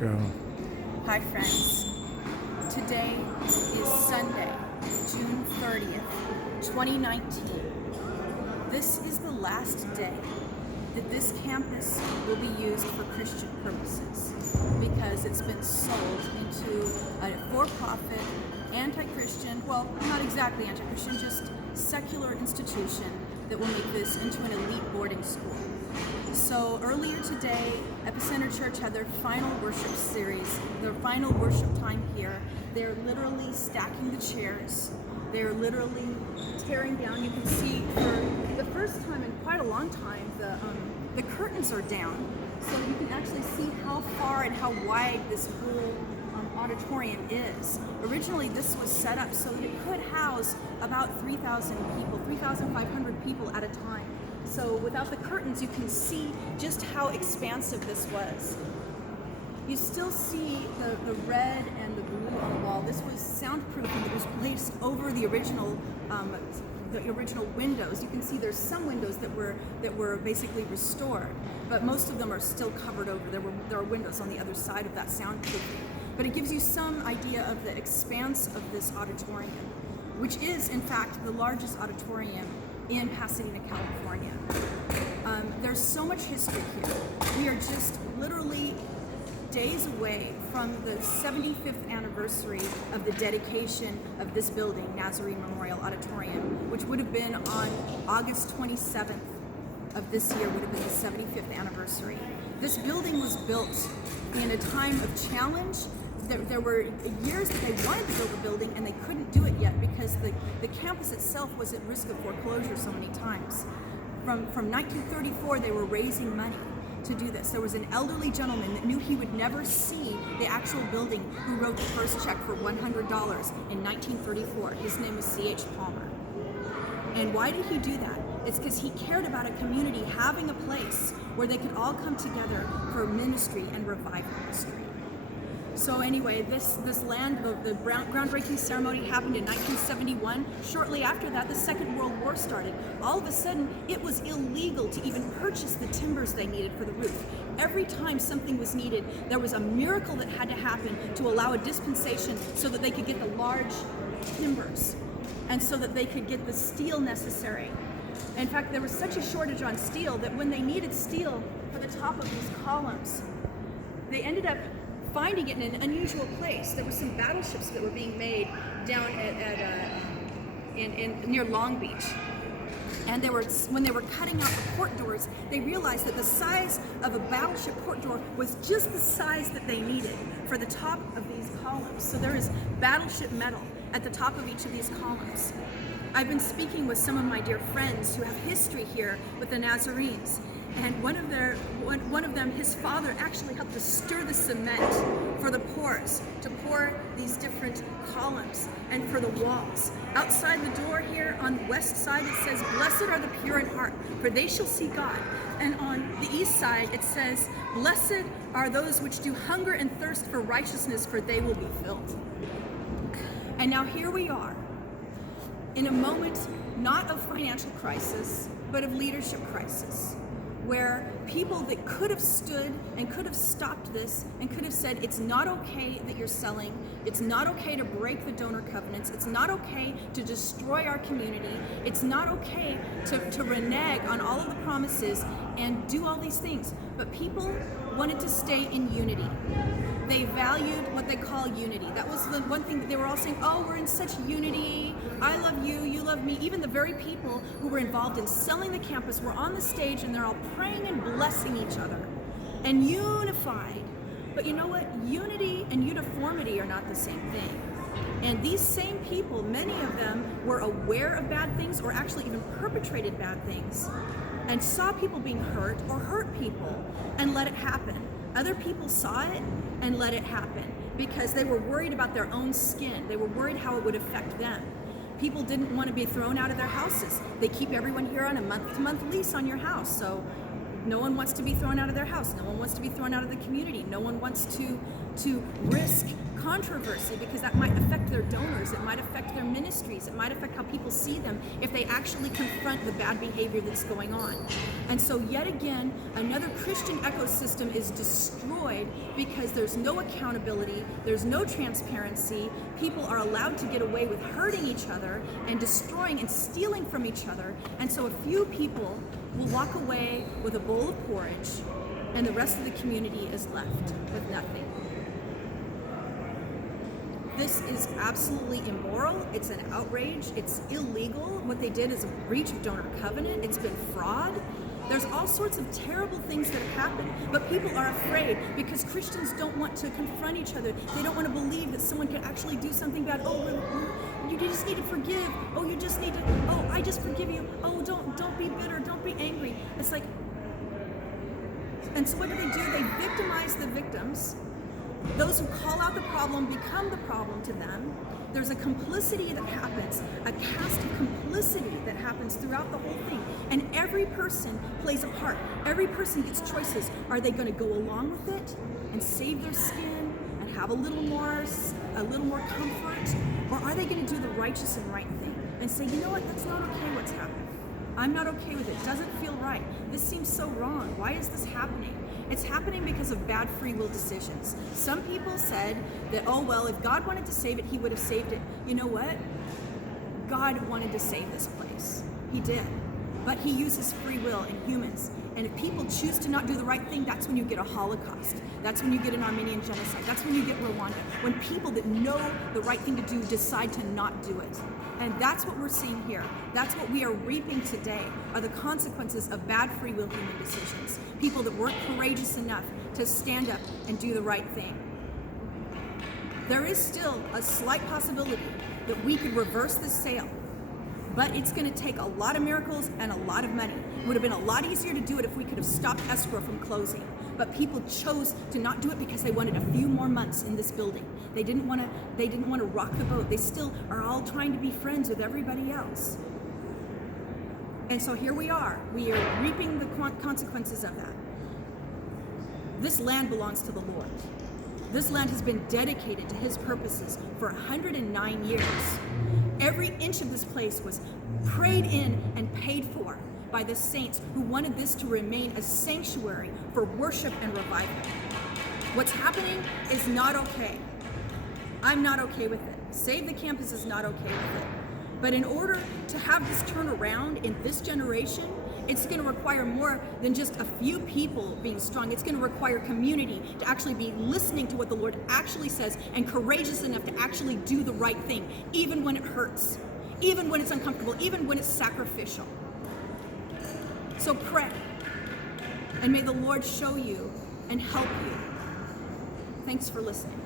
Go. Hi friends, today is Sunday, June 30th, 2019. This is the last day that this campus will be used for Christian purposes because it's been sold into a for-profit, anti-Christian, well, not exactly anti-Christian, just secular institution that will make this into an elite boarding school. So earlier today, Epicenter Church had their final worship series, their final worship time here. They're literally stacking the chairs. They're literally tearing down. You can see for the first time in quite a long time, the curtains are down. So you can actually see how far and how wide this whole auditorium is. Originally, this was set up so that it could house about 3,000 people, 3,500 people at a time. So without the curtains, you can see just how expansive this was. You still see the red and the blue on the wall. This was soundproof and it was placed over the original windows. You can see there's some windows that were basically restored, but most of them are still covered over. There are windows on the other side of that soundproofing. But it gives you some idea of the expanse of this auditorium, which is in fact the largest auditorium in Pasadena, California. There's so much history here. We are just literally days away from the 75th anniversary of the dedication of this building, Nazarene Memorial Auditorium, which would have been on August 27th of this year, would have been the 75th anniversary. This building was built in a time of challenge. There were years that they wanted to build a building and they couldn't do it yet because the campus itself was at risk of foreclosure so many times. From 1934, they were raising money to do this. There was an elderly gentleman that knew he would never see the actual building who wrote the first check for $100 in 1934. His name was C.H. Palmer. And why did he do that? It's because he cared about a community having a place where they could all come together for ministry and revival ministry. So anyway, this land, the groundbreaking ceremony happened in 1971. Shortly after that, the Second World War started. All of a sudden, it was illegal to even purchase the timbers they needed for the roof. Every time something was needed, there was a miracle that had to happen to allow a dispensation so that they could get the large timbers and so that they could get the steel necessary. In fact, there was such a shortage on steel that when they needed steel for the top of these columns, they ended up finding it in an unusual place. There were some battleships that were being made down near Long Beach. And when they were cutting out the port doors, they realized that the size of a battleship port door was just the size that they needed for the top of these columns. So there is battleship metal at the top of each of these columns. I've been speaking with some of my dear friends who have history here with the Nazarenes. And one of them, his father actually helped to stir the cement for the pours, to pour these different columns and for the walls. Outside the door here on the west side, it says, "Blessed are the pure in heart, for they shall see God." And on the east side, it says, "Blessed are those which do hunger and thirst for righteousness, for they will be filled." And now here we are, in a moment not of financial crisis, but of leadership crisis, where people that could have stood and could have stopped this and could have said, it's not okay that you're selling, it's not okay to break the donor covenants, it's not okay to destroy our community, it's not okay to renege on all of the promises and do all these things. But people wanted to stay in unity. They valued what they call unity. That was the one thing that they were all saying, oh, we're in such unity, I love you, you love me. Even the very people who were involved in selling the campus were on the stage and they're all praying and blessing each other and unified. But you know what? Unity and uniformity are not the same thing. And these same people, many of them were aware of bad things or actually even perpetrated bad things and saw people being hurt or hurt people and let it happen. Other people saw it and let it happen because they were worried about their own skin. They were worried how it would affect them. People didn't want to be thrown out of their houses. They keep everyone here on a month-to-month lease on your house. So No one wants to be thrown out of their house. No one wants to be thrown out of the community. No one wants to risk controversy, because that might affect their donors. It might affect their ministries. It might affect how people see them if they actually confront the bad behavior that's going on. And so yet again, another Christian ecosystem is destroyed because there's no accountability, there's no transparency. People are allowed to get away with hurting each other and destroying and stealing from each other. And so a few people will walk away with a bowl of porridge, and the rest of the community is left with nothing. This is absolutely immoral. It's an outrage. It's illegal. What they did is a breach of donor covenant. It's been fraud. There's all sorts of terrible things that have happened, but people are afraid because Christians don't want to confront each other. They don't want to believe that someone could actually do something bad. Oh, you just need to forgive. Oh, you just need to, oh, I just forgive you. Oh, don't be bitter. Don't be angry. It's like, and so what do? They victimize the victims. Those who call out the problem become the problem to them. There's a complicity that happens, a cast of complicity that happens throughout the whole thing. And every person plays a part. Every person gets choices. Are they going to go along with it and save their skin and have a little more comfort? Or are they going to do the righteous and right thing and say, you know what, that's not okay what's happening. I'm not okay with it. It doesn't feel right. This seems so wrong. Why is this happening? It's happening because of bad free will decisions. Some people said that, oh, well, if God wanted to save it, he would have saved it. You know what? God wanted to save this place. He did. But he uses free will in humans. And if people choose to not do the right thing, that's when you get a Holocaust. That's when you get an Armenian genocide. That's when you get Rwanda. When people that know the right thing to do decide to not do it. And that's what we're seeing here. That's what we are reaping today, are the consequences of bad free will human decisions. People that weren't courageous enough to stand up and do the right thing. There is still a slight possibility that we could reverse this sale, but it's going to take a lot of miracles and a lot of money. It would have been a lot easier to do it if we could have stopped escrow from closing. But people chose to not do it because they wanted a few more months in this building. They didn't want to rock the boat. They still are all trying to be friends with everybody else. And so here we are. We are reaping the consequences of that. This land belongs to the Lord. This land has been dedicated to his purposes for 109 years. Every inch of this place was prayed in and paid for by the saints who wanted this to remain a sanctuary for worship and revival. What's happening is not okay. I'm not okay with it. Save the Campus is not okay with it. But in order to have this turn around in this generation, it's going to require more than just a few people being strong. It's going to require community to actually be listening to what the Lord actually says and courageous enough to actually do the right thing, even when it hurts, even when it's uncomfortable, even when it's sacrificial. So pray, and may the Lord show you and help you. Thanks for listening.